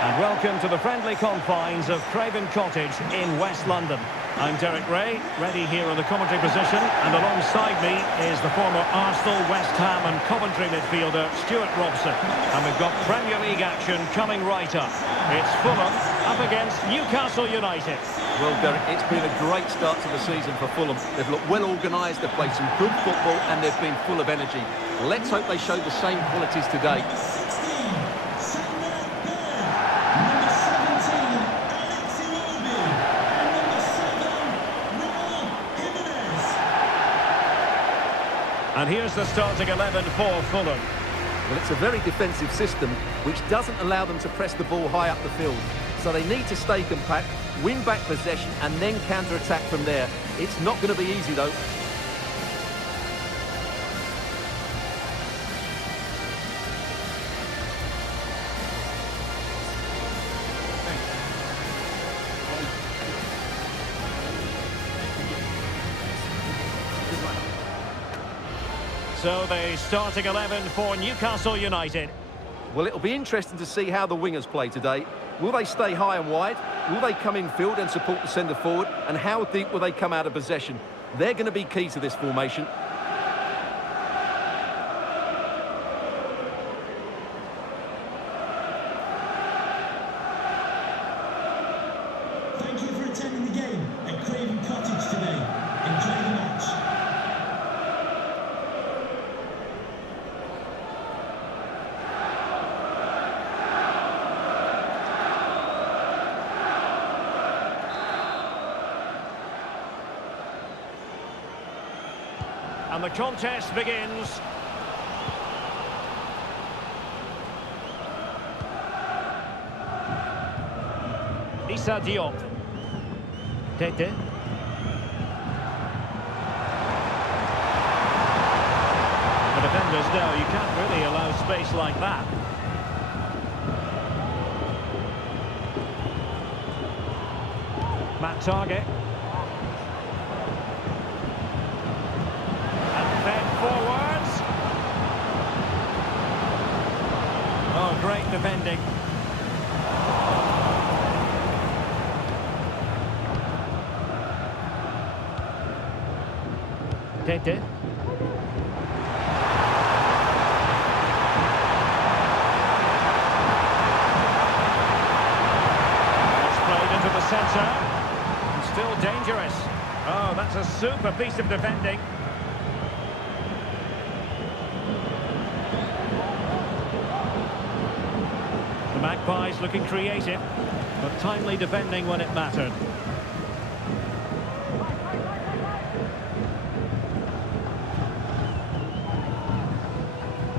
And welcome to the friendly confines of Craven Cottage in West London. I'm Derek Ray, ready here in the commentary position, and alongside me is the former Arsenal, West Ham and Coventry midfielder Stuart Robson. And we've got Premier League action coming right up. It's Fulham up against Newcastle United. Well, Derek, it's been a great start to the season for Fulham. They've looked well organised, they've played some good football and they've been full of energy. Let's hope they show the same qualities today. And here's the starting 11 for Fulham. Well, it's a very defensive system which doesn't allow them to press the ball high up the field. So they need to stay compact, win back possession and then counter-attack from there. It's not going to be easy though. So the starting 11 for Newcastle United. Well, it'll be interesting to see how the wingers play today. Will they stay high and wide? Will they come in field and support the centre forward? And how deep will they come out of possession? They're going to be key to this formation. Thank you for attending the game at Craven Cottage today. Enjoy the match. And the contest begins. Issa Diop. Tete. The defenders know you can't really allow space like that. Matt Target. Forwards. Oh, great defending. Tete. It's played into the centre. And still dangerous. Oh, that's a super piece of defending. The Magpies looking creative, but timely defending when it mattered.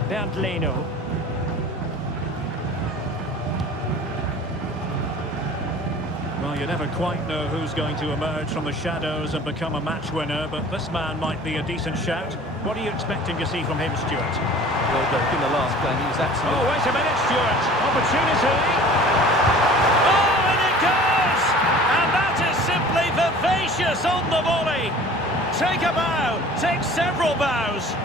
Bernd Leno. Well, you never quite know who's going to emerge from the shadows and become a match winner, but this man might be a decent shout. What are you expecting to see from him, Stuart? Well, in the last game, he was absolutely... Oh, wait a minute, Stuart. Opportunity. Oh, and it goes! And that is simply vivacious on the volley. Take a bow, take several bows.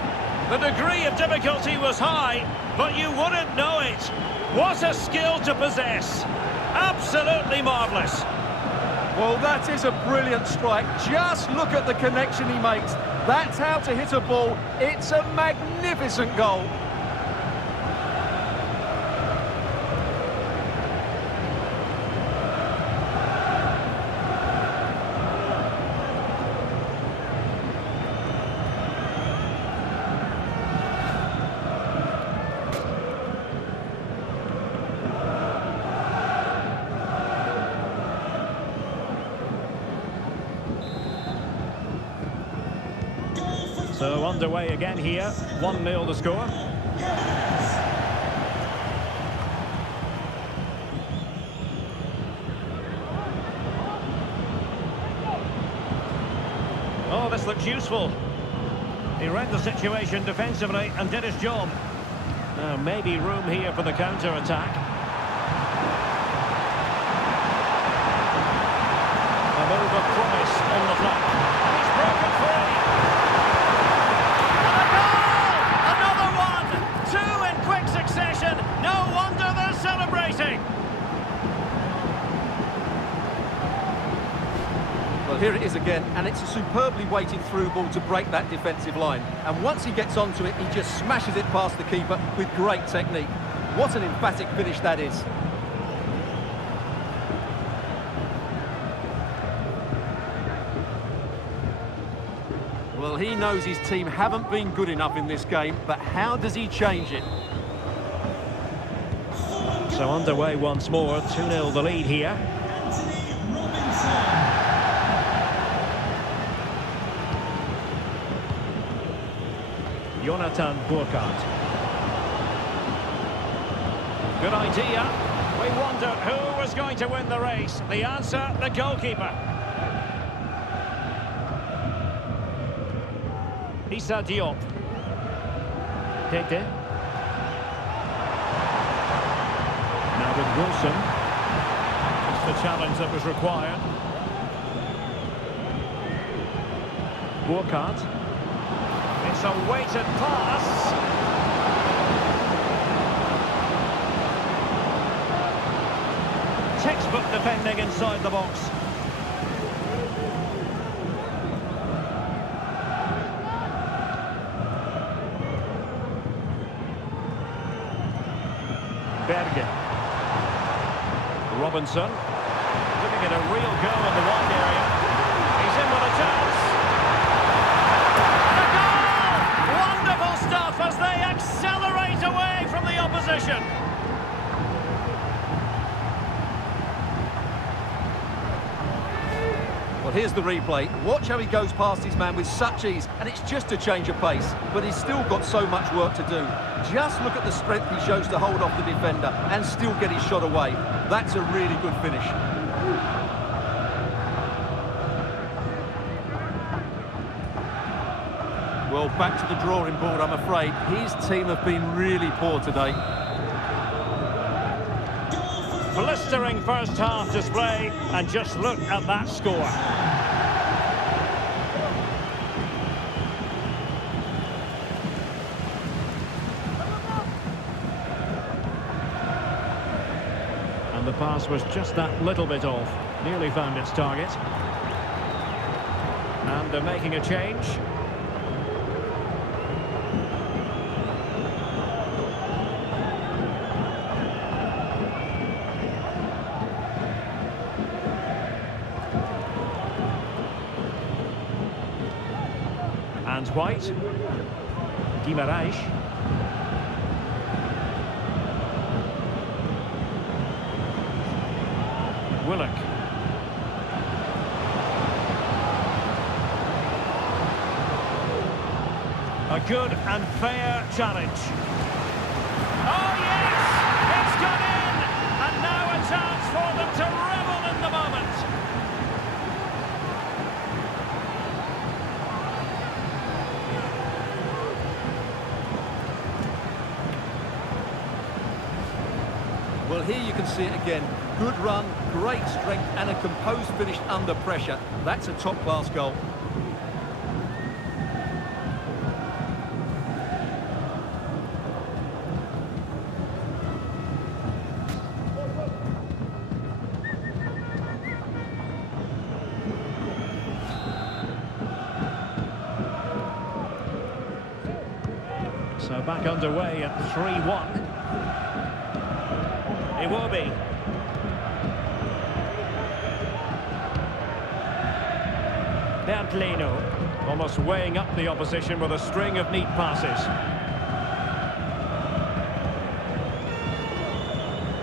The degree of difficulty was high, but you wouldn't know it. What a skill to possess. Absolutely marvellous. Well, that is a brilliant strike. Just look at the connection he makes. That's how to hit a ball. It's a magnificent goal. So underway again here, 1-0 the score. Oh, this looks useful. He read the situation defensively and did his job. Now maybe room here for the counter-attack. A move of promise on the flank. He's broken free. is again, and it's a superbly weighted through ball to break that defensive line. And once he gets onto it, he just smashes it past the keeper with great technique. What an emphatic finish that is. Well, he knows his team haven't been good enough in this game, but how does he change it? So underway once more, 2-0 the lead here. Antonee Robinson. Jonathan Burkhardt. Good idea. We wondered who was going to win the race. The answer, the goalkeeper. Issa Diop. Tete. Now with Wilson. It's the challenge that was required. Burkhardt. It's a weighted pass. Textbook defending inside the box. Berge. Robinson. Giving it a real go in the wide area. He's in with a chance. And a goal! Wonderful stuff as they accelerate away from the opposition. Well, here's the replay. Watch how he goes past his man with such ease, and it's just a change of pace. But he's still got so much work to do. Just look at the strength he shows to hold off the defender and still get his shot away. That's a really good finish. Well, back to the drawing board, I'm afraid. His team have been really poor today. Blistering first half display, and just look at that score. And the pass was just that little bit off. Nearly found its target. And they're making a change. And White. Guimaraes. Willock. A good and fair challenge. Oh yes! It's gone in! And now a chance for them to revel in the moment. Well, here you can see it again. Good run, great strength, and a composed finish under pressure. That's a top-class goal. So back underway at 3-1. It will be. Bernd Leno, almost weighing up the opposition with a string of neat passes.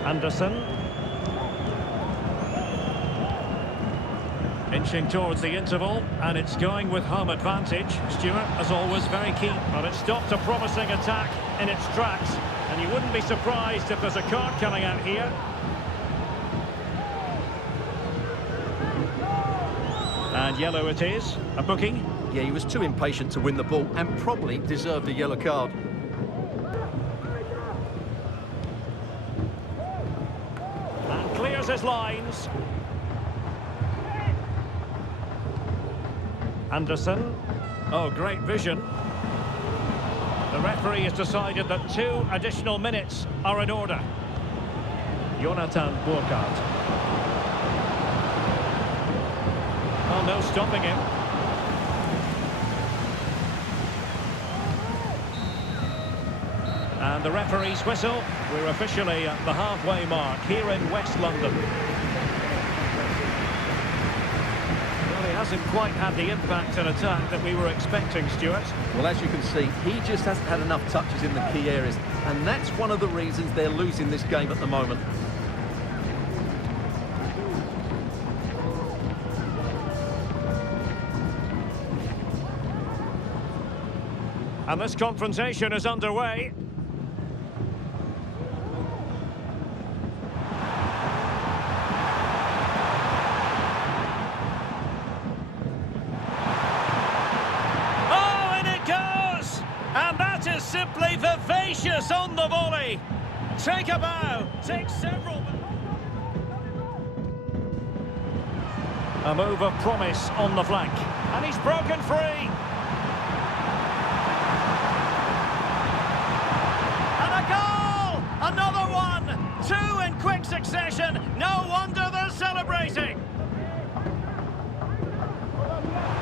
Anderson. Inching towards the interval, and it's going with home advantage. Stewart, as always, very keen, but it stopped a promising attack in its tracks. And you wouldn't be surprised if there's a card coming out here. And yellow it is. A booking. Yeah, he was too impatient to win the ball and probably deserved a yellow card. And clears his lines. Anderson. Oh, great vision. The referee has decided that 2 additional minutes are in order. Jonathan Burkhardt. Well, no stopping him. And the referee's whistle. We're officially at the halfway mark here in West London. Well, he hasn't quite had the impact and attack that we were expecting, Stuart. Well, as you can see, he just hasn't had enough touches in the key areas. And that's one of the reasons they're losing this game at the moment. And this confrontation is underway. Simply vivacious on the volley. Take a bow, take several. A move of promise on the flank. And he's broken free. And a goal! Another one! Two in quick succession. No wonder they're celebrating.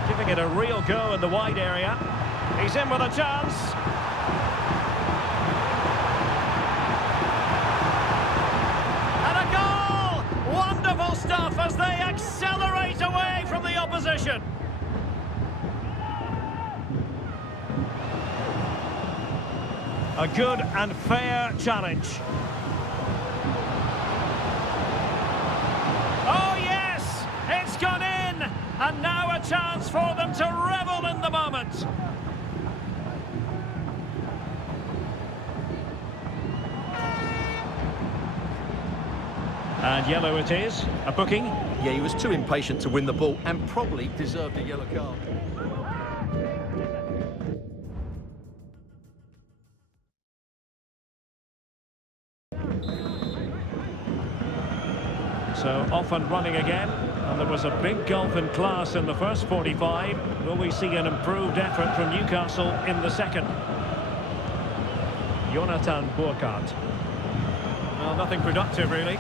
Giving it a real go in the wide area. He's in with a chance. Stuff as they accelerate away from the opposition. A good and fair challenge. Oh yes, it's gone in, and now a chance for them to revel in the moment. And yellow it is, a booking. Yeah, he was too impatient to win the ball and probably deserved a yellow card. So off and running again, and there was a big gulf in class in the first 45. Will we see an improved effort from Newcastle in the second? Jonathan Burkhardt. Well, nothing productive really.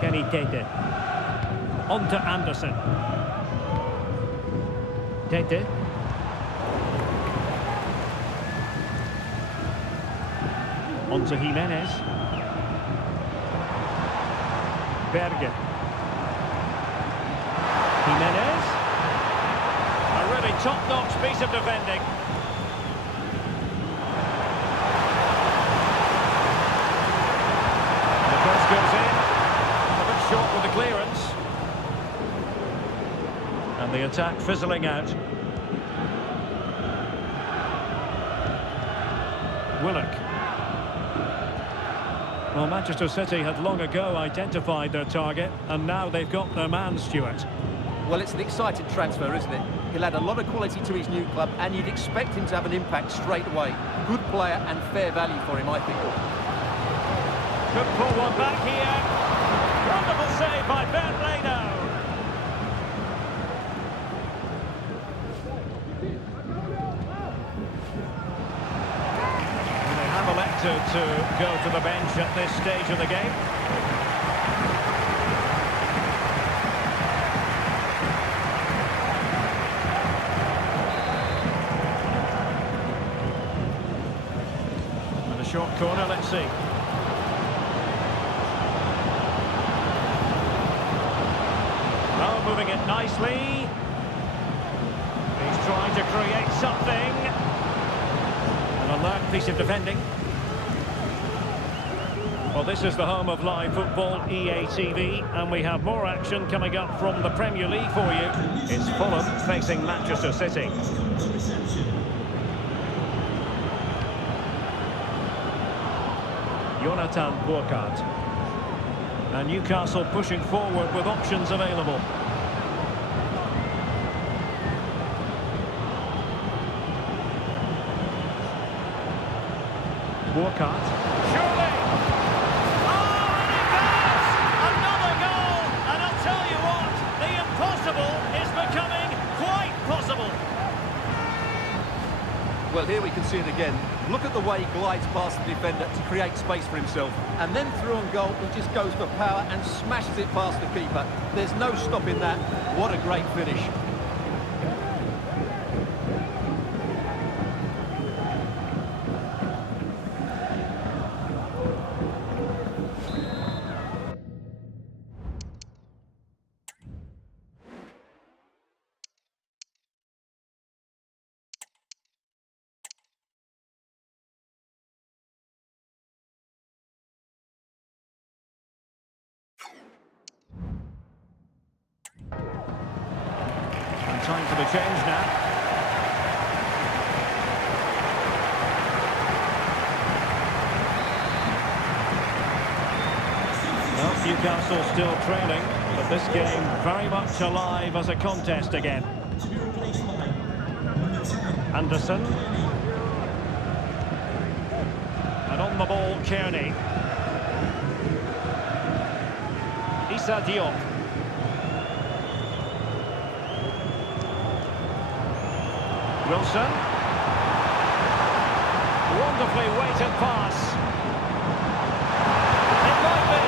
Kenny Tete. On to Anderson. Tete. On to Jimenez. Berge. Jimenez. A really top-notch piece of defending. And the cross goes in. Short with the clearance. And the attack fizzling out. Willock. Well, Manchester City had long ago identified their target, and now they've got their man, Stuart. Well, it's an exciting transfer, isn't it? He'll add a lot of quality to his new club, and you'd expect him to have an impact straight away. Good player and fair value for him, I think. Could pull one back here. Wonderful save by Ben Leno. They have elected to go to the bench at this stage of the game. And a short corner, let's see. Moving it nicely. He's trying to create something. An alert piece of defending. Well, this is the home of live football, EA TV, and we have more action coming up from the Premier League for you. It's Fulham facing Manchester City. Jonathan Burkhardt. And Newcastle pushing forward with options available. Burkhardt. Surely! Oh, and it goes! Another goal! And I'll tell you what, the impossible is becoming quite possible. Well, here we can see it again. Look at the way he glides past the defender to create space for himself. And then through on goal, he just goes for power and smashes it past the keeper. There's no stopping that. What a great finish. Time for the change now. Well, Newcastle still trailing, but this game very much alive as a contest again. To be replaced by number 10. Anderson. And on the ball, Kearney. Issa Diop. Wilson. Wonderfully weighted pass. It might be.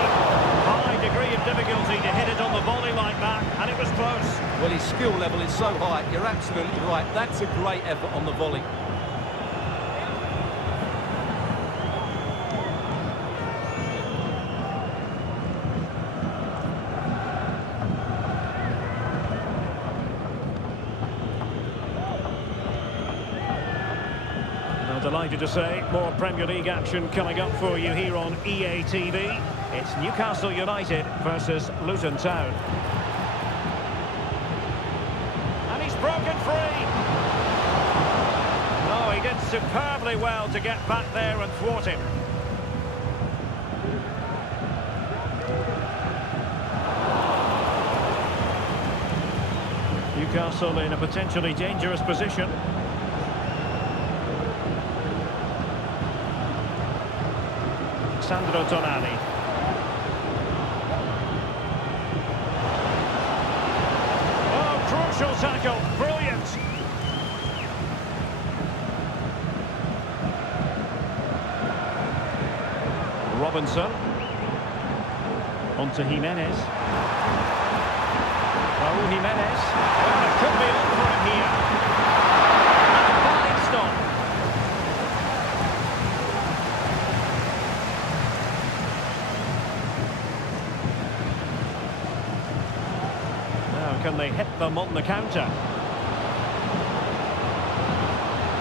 High degree of difficulty to hit it on the volley like that, and it was close. Well, his skill level is so high, you're absolutely right. That's a great effort on the volley. Delighted to say, more Premier League action coming up for you here on EA TV. It's Newcastle United versus Luton Town. And he's broken free. Oh, he did superbly well to get back there and thwart him. Newcastle in a potentially dangerous position. Sandro Tonali. Oh, crucial tackle. Brilliant. Robinson. On to Jimenez. Raúl Jimenez. Well, it could be on for him here. And a fine stop. Can they hit them on the counter?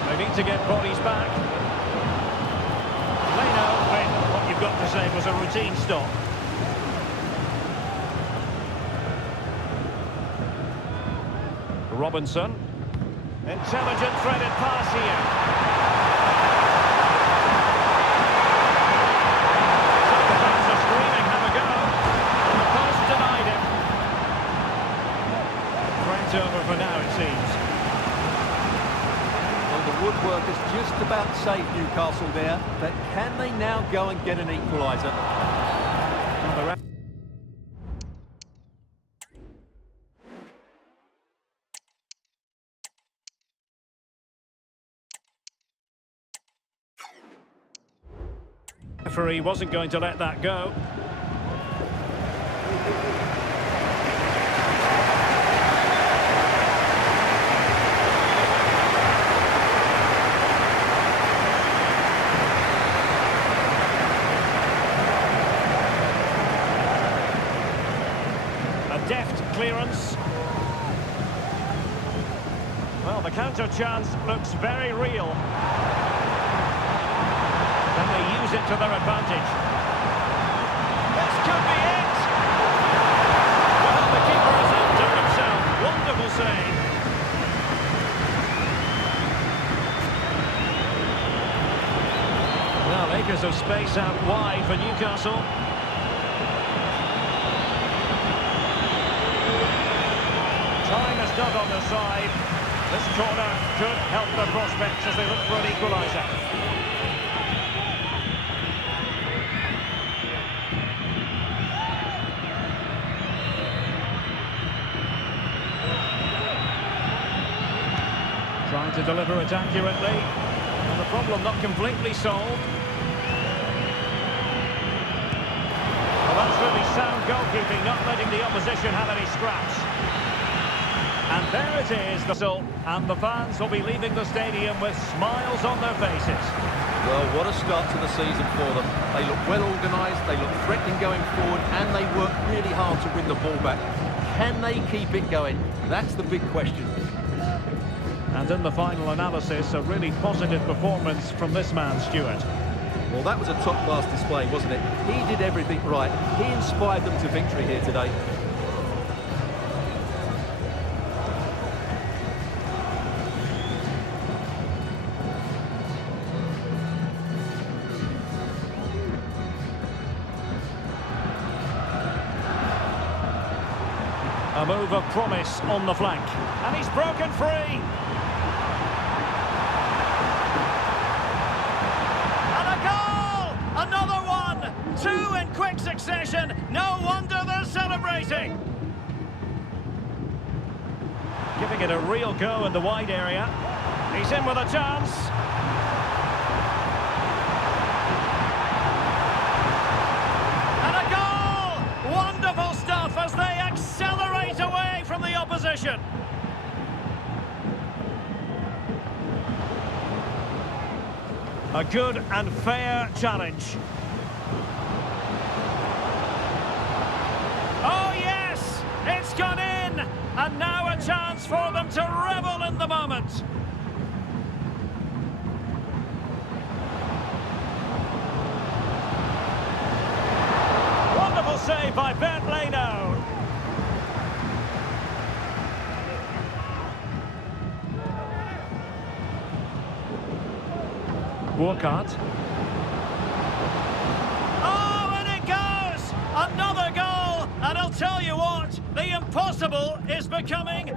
They need to get bodies back. Leno, when what you've got to say was a routine stop. Robinson. Intelligent threaded pass here. The fans are screaming, have a go. And the post denied him. Over for now, it seems. Well, the woodwork has just about saved Newcastle there, but can they now go and get an equaliser? The referee wasn't going to let that go. Deft clearance. Well, the counter chance looks very real. Can they use it to their advantage? This could be it! Well, the keeper has outdone himself. Wonderful save. Well, acres of space out wide for Newcastle. Time is not on their side. This corner could help the prospects as they look for an equaliser. Trying to deliver it accurately. And the problem not completely solved. Well, that's really sound goalkeeping, not letting the opposition have any scraps. And there it is, the result. And the fans will be leaving the stadium with smiles on their faces. Well, what a start to the season for them. They look well organised, they look threatening going forward, and they work really hard to win the ball back. Can they keep it going? That's the big question. And in the final analysis, a really positive performance from this man, Stuart. Well, that was a top-class display, wasn't it? He did everything right. He inspired them to victory here today. A move of promise on the flank. And he's broken free. And a goal! Another one! Two in quick succession. No wonder they're celebrating. Giving it a real go in the wide area. He's in with a chance. And a goal! Wonderful stuff as they accelerate away from the opposition. A good and fair challenge. Oh yes! It's gone in! And now a chance for them to revel in the moment. Wonderful save by Bernd Leno. Burkhardt. Oh, and it goes! Another goal! And I'll tell you what, the impossible is becoming